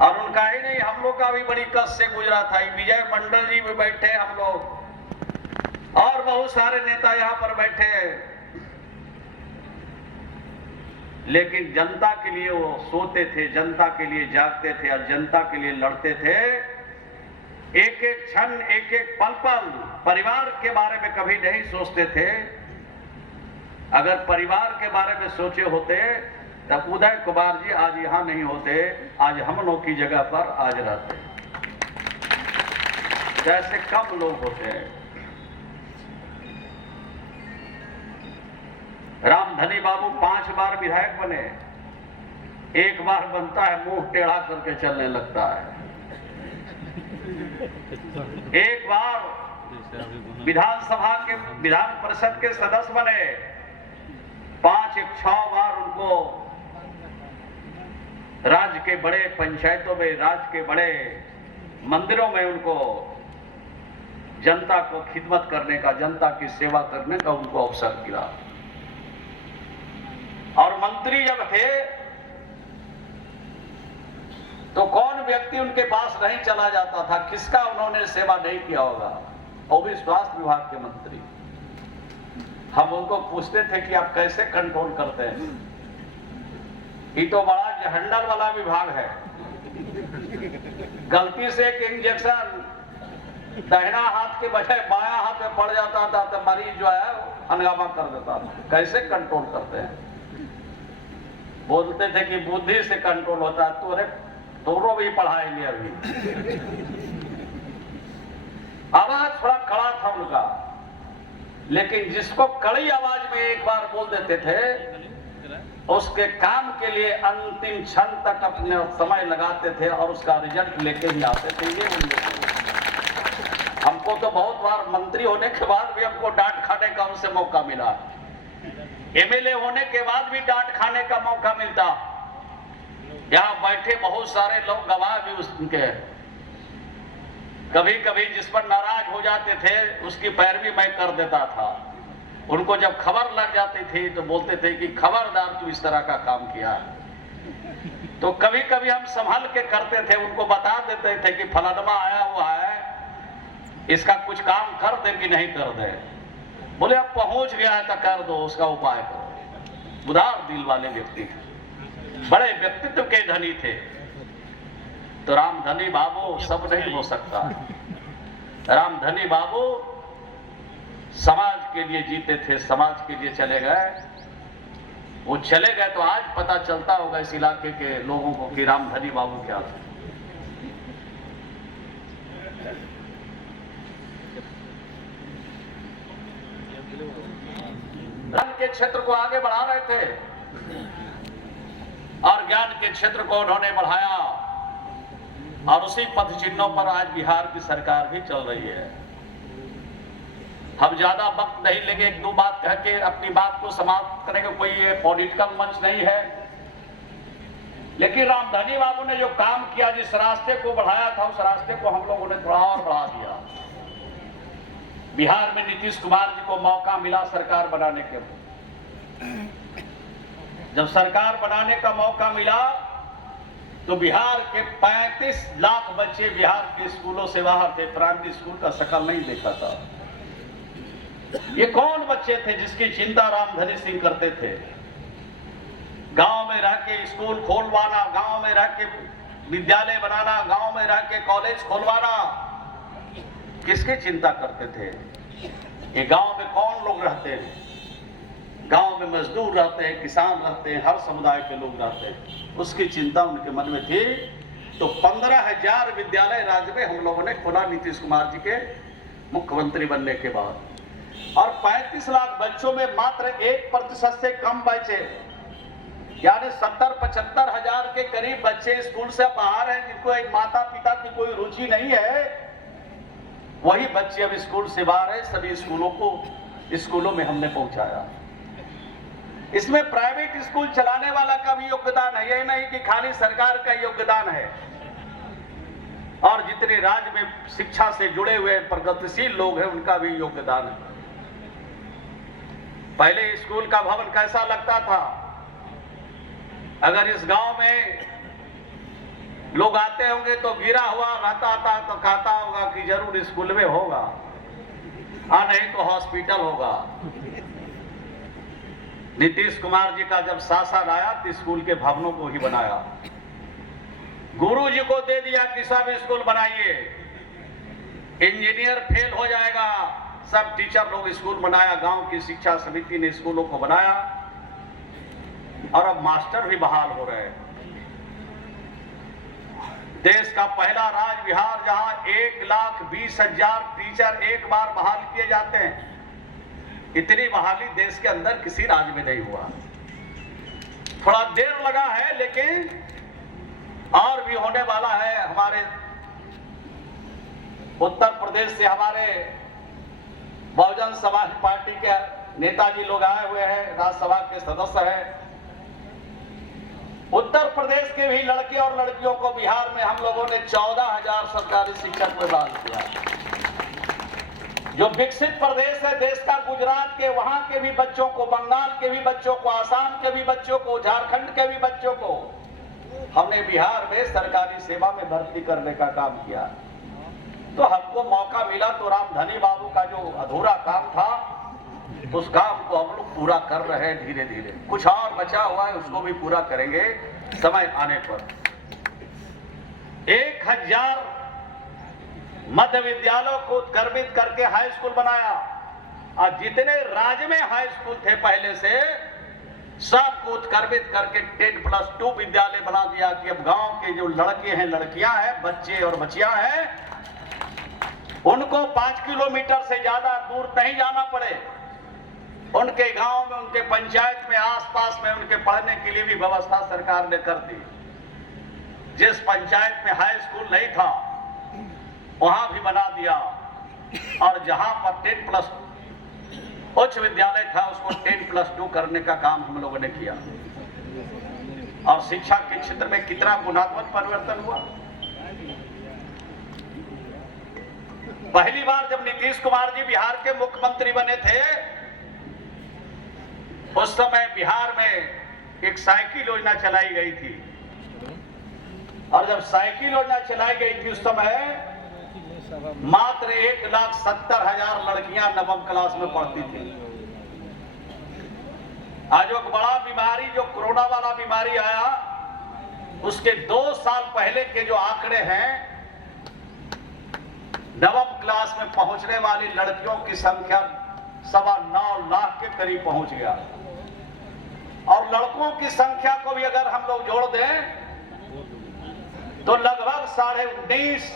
और उनका ही नहीं, हम लोग का भी बड़ी कष्ट से गुजरा था। विजय मंडल जी भी बैठे, हम लोग और बहुत सारे नेता यहां पर बैठे, लेकिन जनता के लिए वो सोते थे, जनता के लिए जागते थे और जनता के लिए लड़ते थे। एक एक क्षण, एक एक पल पल परिवार के बारे में कभी नहीं सोचते थे। अगर परिवार के बारे में सोचे होते तब उदय कुमार जी आज यहां नहीं होते, आज हम लोग की जगह पर आज रहते। जैसे कम लोग होते हैं। रामधनी बाबू 5 बार विधायक बने, एक बार बनता है मुंह टेढ़ा करके चलने लगता है। एक बार विधानसभा के विधान परिषद के सदस्य बने, 5-6 बार उनको राज्य के बड़े पंचायतों में, राज्य के बड़े मंदिरों में उनको जनता को खिदमत करने का, जनता की सेवा करने का उनको अवसर मिला। और मंत्री जब थे तो कौन व्यक्ति उनके पास नहीं चला जाता था, किसका उन्होंने सेवा नहीं किया होगा। वो भी स्वास्थ्य विभाग के मंत्री। हम उनको पूछते थे कि आप कैसे कंट्रोल करते हैं, ये तो बड़ा जहन्नम वाला विभाग है। गलती से एक इंजेक्शन दाहिना हाथ के बजाय बायां हाथ में पड़ जाता था तो मरीज जो है हंगामा कर देता था। कैसे कंट्रोल करते हैं? बोलते थे कि बुद्धि से कंट्रोल होता है। तो अरे दोनों भी पढ़ाएंगे अभी। आवाज थोड़ा कड़ा था उनका, लेकिन जिसको कड़ी आवाज में एक बार बोल देते थे उसके काम के लिए अंतिम क्षण तक अपने समय लगाते थे और उसका रिजल्ट लेके ही आते थे। ये हमको तो बहुत बार मंत्री होने के बाद भी हमको डांट खाने का उनसे मौका मिला, एमएलए होने के बाद भी डांट खाने का मौका मिलता। यहाँ बैठे बहुत सारे लोग गवाह भी उनके, कभी कभी जिस पर नाराज हो जाते थे उसकी पैरवी मैं कर देता था। उनको जब खबर लग जाती थी तो बोलते थे कि खबरदार तू इस तरह का काम किया है। तो कभी कभी हम संभाल के करते थे, उनको बता देते थे कि फलानमा आया हुआ है, इसका कुछ काम कर दे कि नहीं कर दे। बोले अब पहुंच गया है तो कर दो, उसका उपाय करो। उदार दिल वाले व्यक्ति थे, बड़े व्यक्तित्व के धनी थे। तो रामधनी बाबू सब नहीं हो सकता। रामधनी बाबू समाज के लिए जीते थे, समाज के लिए चले गए। वो चले गए तो आज पता चलता होगा इस इलाके के लोगों को कि रामधनी बाबू क्या थे। धन के क्षेत्र को आगे बढ़ा रहे थे और ज्ञान के क्षेत्र को उन्होंने बढ़ाया, और उसी पथ चिन्हों पर आज बिहार की सरकार भी चल रही है। हम ज्यादा वक्त नहीं लेंगे, 1-2 बात कह के अपनी बात को समाप्त करेंगे। कोई ये पॉलिटिकल मंच नहीं है, लेकिन रामधनी बाबू ने जो काम किया, जिस रास्ते को बढ़ाया था, उस रास्ते को हम लोगों ने थोड़ा और बढ़ा दिया। बिहार में नीतीश कुमार जी को मौका मिला सरकार बनाने के, जब सरकार बनाने का मौका मिला तो बिहार के 35 लाख बच्चे बिहार के स्कूलों से बाहर थे। प्राइमरी स्कूल का शक्ल नहीं देखा था। ये कौन बच्चे थे जिसकी चिंता रामधनी सिंह करते थे? गांव में रह के स्कूल खोलवाना, गांव में रह के विद्यालय बनाना, गांव में रह के कॉलेज खोलवाना, किसकी चिंता करते थे? ये गांव में कौन लोग रहते हैं? गांव में मजदूर रहते हैं, किसान रहते हैं, हर समुदाय के लोग रहते हैं, उसकी चिंता उनके मन में थी। तो 15,000 विद्यालय राज्य में हम लोगों ने खोला नीतीश कुमार जी के मुख्यमंत्री बनने के बाद, और 35 लाख बच्चों में मात्र 1% से कम बचे, यानी 70-75 हजार के करीब बच्चे स्कूल से बाहर हैं, जिनको एक माता पिता की कोई रुचि नहीं है। वही बच्चे अब स्कूल से बाहर है। सभी स्कूलों में हमने पहुंचाया। इसमें प्राइवेट स्कूल चलाने वाला का भी योगदान है, यही नहीं कि खाली सरकार का योगदान है। और जितने राज्य में शिक्षा से जुड़े हुए प्रगतिशील लोग हैं उनका भी योगदान है। पहले स्कूल का भवन कैसा लगता था? अगर इस गांव में लोग आते होंगे तो गिरा हुआ रहता था तो कहता होगा कि जरूर स्कूल में होगा, नहीं तो हॉस्पिटल होगा। नीतीश कुमार जी का जब शासन आया तो स्कूल के भवनों को ही बनाया, गुरु जी को दे दिया कि सब स्कूल बनाइए, इंजीनियर फेल हो जाएगा, सब टीचर लोग स्कूल बनाया, गांव की शिक्षा समिति ने स्कूलों को बनाया और अब मास्टर भी बहाल हो रहे हैं। देश का पहला राज्य बिहार जहां 1,20,000 टीचर एक बार बहाल किए जाते हैं, इतनी बहाली देश के अंदर किसी राज्य में नहीं हुआ। थोड़ा देर लगा है लेकिन और भी होने वाला है। हमारे उत्तर प्रदेश से हमारे बहुजन समाज पार्टी के नेताजी लोग आए हुए हैं, राज्यसभा के सदस्य हैं। उत्तर प्रदेश के भी लड़के और लड़कियों को बिहार में हम लोगों ने 14,000 सरकारी शिक्षक में बहाल किया। जो विकसित प्रदेश है देश का, गुजरात के, वहां के भी बच्चों को, बंगाल के भी बच्चों को, आसाम के भी बच्चों को, झारखंड के भी बच्चों को हमने बिहार में सरकारी सेवा में भर्ती करने का काम किया। तो हमको मौका मिला तो रामधनी बाबू का जो अधूरा काम था उस काम को हम लोग पूरा कर रहे हैं धीरे धीरे। कुछ और बचा हुआ है, उसको भी पूरा करेंगे समय आने पर। 1,000 मध्य विद्यालयों को उत्क्रमित करके हाई स्कूल बनाया और जितने राज्य में हाई स्कूल थे पहले से सबको उत्क्रमित करके 10+2 विद्यालय बना दिया कि अब गांव के जो लड़के हैं, लड़कियां हैं, बच्चे और बच्चियां हैं, उनको 5 किलोमीटर से ज्यादा दूर नहीं जाना पड़े। उनके गांव में, उनके पंचायत में, आसपास में उनके पढ़ने के लिए भी व्यवस्था सरकार ने कर दी। जिस पंचायत में हाई स्कूल नहीं था वहां भी बना दिया और जहां पर 10+ उच्च विद्यालय था उसको 10+2 करने का काम हम लोगों ने किया। और शिक्षा के क्षेत्र में कितना गुणात्मक परिवर्तन हुआ। पहली बार जब नीतीश कुमार जी बिहार के मुख्यमंत्री बने थे उस समय बिहार में एक साइकिल योजना चलाई गई थी और जब साइकिल योजना चलाई गई थी उस समय मात्र 1,70,000 लड़कियां नवम क्लास में पढ़ती थी। आज एक बड़ा बीमारी जो कोरोना वाला बीमारी आया उसके 2 साल पहले के जो आंकड़े हैं, नवम क्लास में पहुंचने वाली लड़कियों की संख्या 9.25 लाख के करीब पहुंच गया और लड़कों की संख्या को भी अगर हम लोग जोड़ दें तो लगभग 19.5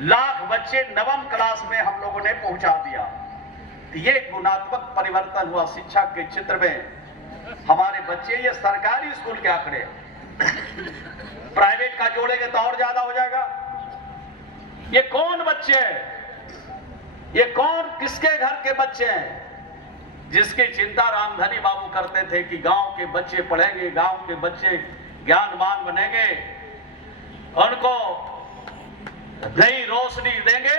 लाख बच्चे नवम क्लास में हम लोगों ने पहुंचा दिया। तो ये गुणात्मक परिवर्तन हुआ शिक्षा के क्षेत्र में। हमारे बच्चे, ये सरकारी स्कूल के आंकड़े, प्राइवेट का जोड़ेंगे तो और ज्यादा हो जाएगा। ये कौन बच्चे हैं, ये कौन किसके घर के बच्चे हैं जिसकी चिंता रामधनी बाबू करते थे कि गांव के बच्चे पढ़ेंगे, गांव के बच्चे ज्ञानवान बनेंगे, उनको नई रोशनी देंगे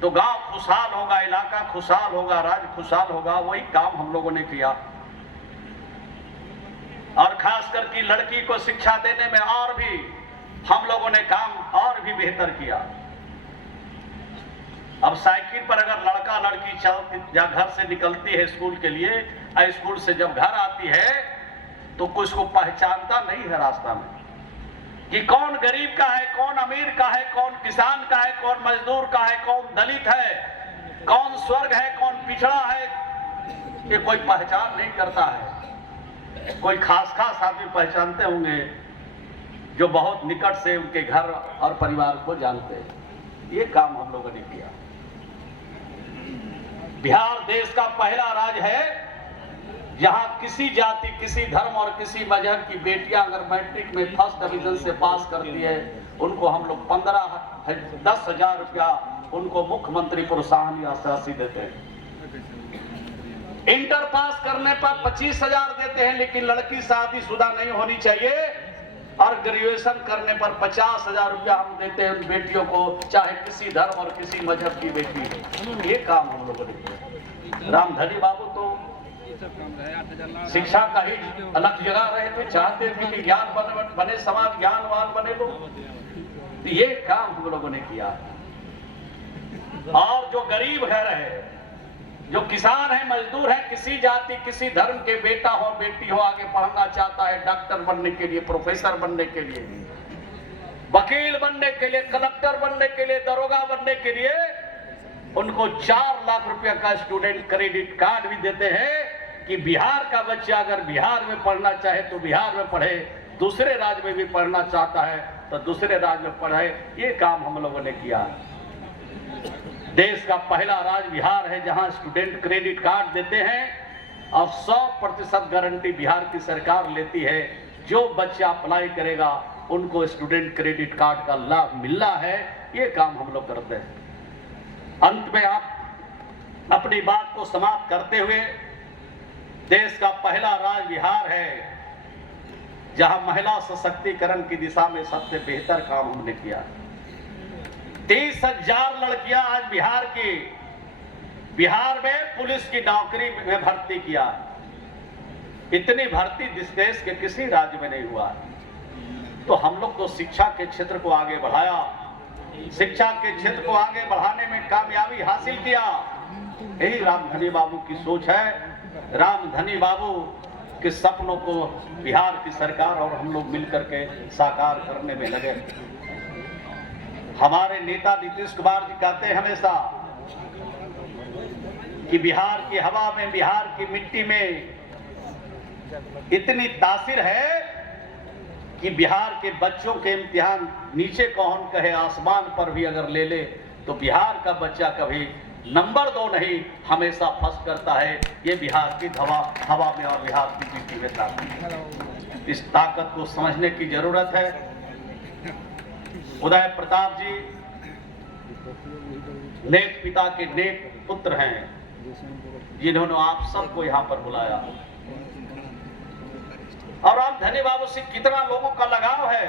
तो गांव खुशहाल होगा, इलाका खुशहाल होगा, राज्य खुशहाल होगा। वही काम हम लोगों ने किया और खासकर की लड़की को शिक्षा देने में और भी हम लोगों ने काम और भी बेहतर किया। अब साइकिल पर अगर लड़का लड़की चलती या घर से निकलती है स्कूल के लिए, स्कूल से जब घर आती है तो कुछ को पहचानता नहीं है रास्ता में कि कौन गरीब का है, कौन अमीर का है, कौन किसान का है, कौन मजदूर का है, कौन दलित है, कौन स्वर्ग है, कौन पिछड़ा है। ये कोई पहचान नहीं करता है। कोई खास आदमी पहचानते होंगे जो बहुत निकट से उनके घर और परिवार को जानते हैं। ये काम हम लोगों ने किया। बिहार देश का पहला राज्य है जहां किसी जाति, किसी धर्म और किसी मजहब की बेटियां अगर मैट्रिक में फर्स्ट डिवीजन से पास करती है उनको हम लोग 10,000 रुपया उनको मुख्यमंत्री प्रोत्साहन राशि देते हैं। इंटर पास करने पर 25,000 देते हैं, लेकिन लड़की शादीशुदा नहीं होनी चाहिए और ग्रेजुएशन करने पर 50,000 रुपया हम देते हैं उन बेटियों को, चाहे किसी धर्म और किसी मजहब की बेटी हो। ये काम हम लोगों ने किया। रामधनी बाबू तो शिक्षा का ही अलग जगह रहे थे, चाहते थे कि ज्ञान बने समाज, ज्ञानवान बने लोग। तो ये काम हम लोगों ने किया। और जो गरीब घर है, जो किसान है, मजदूर है, किसी जाति किसी धर्म के बेटा हो बेटी हो, आगे पढ़ना चाहता है, डॉक्टर बनने के लिए, प्रोफेसर बनने के लिए, वकील बनने के लिए, कलेक्टर बनने के लिए, दरोगा बनने के लिए, उनको 4 लाख रुपया का स्टूडेंट क्रेडिट कार्ड भी देते हैं कि बिहार का बच्चा अगर बिहार में पढ़ना चाहे तो बिहार में पढ़े, दूसरे राज्य में भी पढ़ना चाहता है तो दूसरे राज्य में पढ़े। ये काम हम लोगों ने किया। देश का पहला राज्य बिहार है जहां स्टूडेंट क्रेडिट कार्ड देते हैं और 100% गारंटी बिहार की सरकार लेती है। जो बच्चा अप्लाई करेगा उनको स्टूडेंट क्रेडिट कार्ड का लाभ मिलना है। ये काम हम लोग करते हैं। अंत में आप अपनी बात को समाप्त करते हुए, देश का पहला राज्य बिहार है जहां महिला सशक्तिकरण की दिशा में सबसे बेहतर काम हमने किया। 30,000 लड़कियां आज बिहार में पुलिस की नौकरी में भर्ती किया। इतनी भर्ती देश के किसी राज्य में नहीं हुआ। तो हम लोग तो शिक्षा के क्षेत्र को आगे बढ़ाया, शिक्षा के क्षेत्र को आगे बढ़ाने में कामयाबी हासिल किया। यही रामधनी बाबू की सोच है। रामधनी बाबू के सपनों को बिहार की सरकार और हम लोग मिलकर के साकार करने में लगे। हमारे नेता नीतीश कुमार जी कहते हैं हमेशा कि बिहार की हवा में, बिहार की मिट्टी में इतनी तासीर है कि बिहार के बच्चों के इम्तिहान नीचे कौन कहे आसमान पर भी अगर ले ले तो बिहार का बच्चा कभी नंबर 2 नहीं, हमेशा फर्स्ट करता है। ये बिहार की हवा में और बिहार की मिट्टी में ताकत। इस ताकत को समझने की जरूरत है। उदय प्रताप जी नेक पिता के नेक पुत्र हैं जिन्होंने आप सबको यहाँ पर बुलाया। और आप धनी बाबू से कितना लोगों का लगाव है।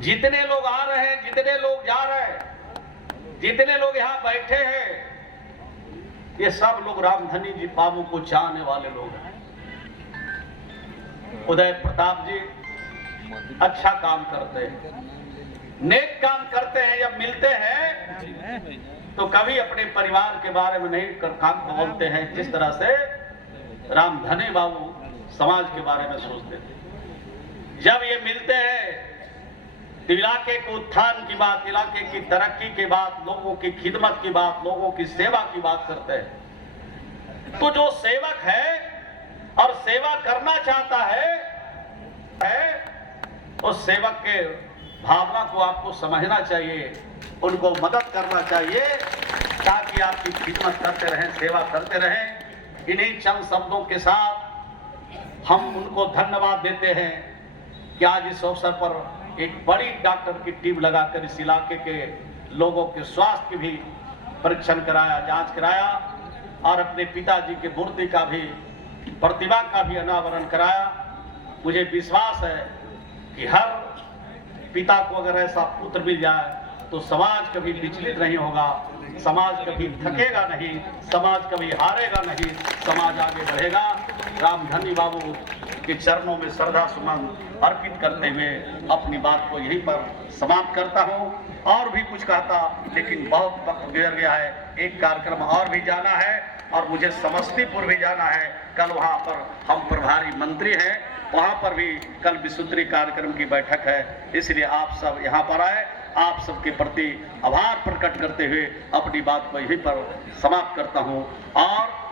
जितने लोग आ रहे हैं, जितने लोग जा रहे हैं, जितने लोग यहाँ बैठे हैं, ये सब लोग रामधनी जी बाबू को चाहने वाले लोग हैं। उदय प्रताप जी अच्छा काम करते हैं, नेक काम करते हैं। जब मिलते हैं तो कभी अपने परिवार के बारे में नहीं काम बोलते हैं, जिस तरह से रामधनी बाबू समाज के बारे में सोचते थे। जब ये मिलते हैं तो इलाके के उत्थान की बात, इलाके की तरक्की की बात, लोगों की खिदमत की बात, लोगों की सेवा की बात करते हैं। तो जो सेवक है और सेवा करना चाहता है उस सेवक के भावना को आपको समझना चाहिए, उनको मदद करना चाहिए ताकि आपकी खिदमत करते रहें, सेवा करते रहें। इन्हीं चंद शब्दों के साथ हम उनको धन्यवाद देते हैं कि आज इस अवसर पर एक बड़ी डॉक्टर की टीम लगाकर इस इलाके के लोगों के स्वास्थ्य की भी परीक्षण कराया, जांच कराया और अपने पिताजी के मूर्ति का भी, प्रतिमा का भी अनावरण कराया। मुझे विश्वास है कि हर पिता को अगर ऐसा पुत्र मिल जाए तो समाज कभी विचलित नहीं होगा, समाज कभी थकेगा नहीं, समाज कभी हारेगा नहीं, समाज आगे बढ़ेगा। रामधनी बाबू के चरणों में श्रद्धा सुमन अर्पित करते हुए अपनी बात को यहीं पर समाप्त करता हूं। और भी कुछ कहता लेकिन बहुत वक्त गुजर गया है। एक कार्यक्रम और भी जाना है और मुझे समस्तीपुर भी जाना है। कल वहां पर हम प्रभारी मंत्री हैं, वहां पर भी कल विस्तृत कार्यक्रम की बैठक है, इसलिए आप सब यहाँ पर आए। आप सबके प्रति आभार प्रकट करते हुए अपनी बात को यहीं पर समाप्त करता हूँ। और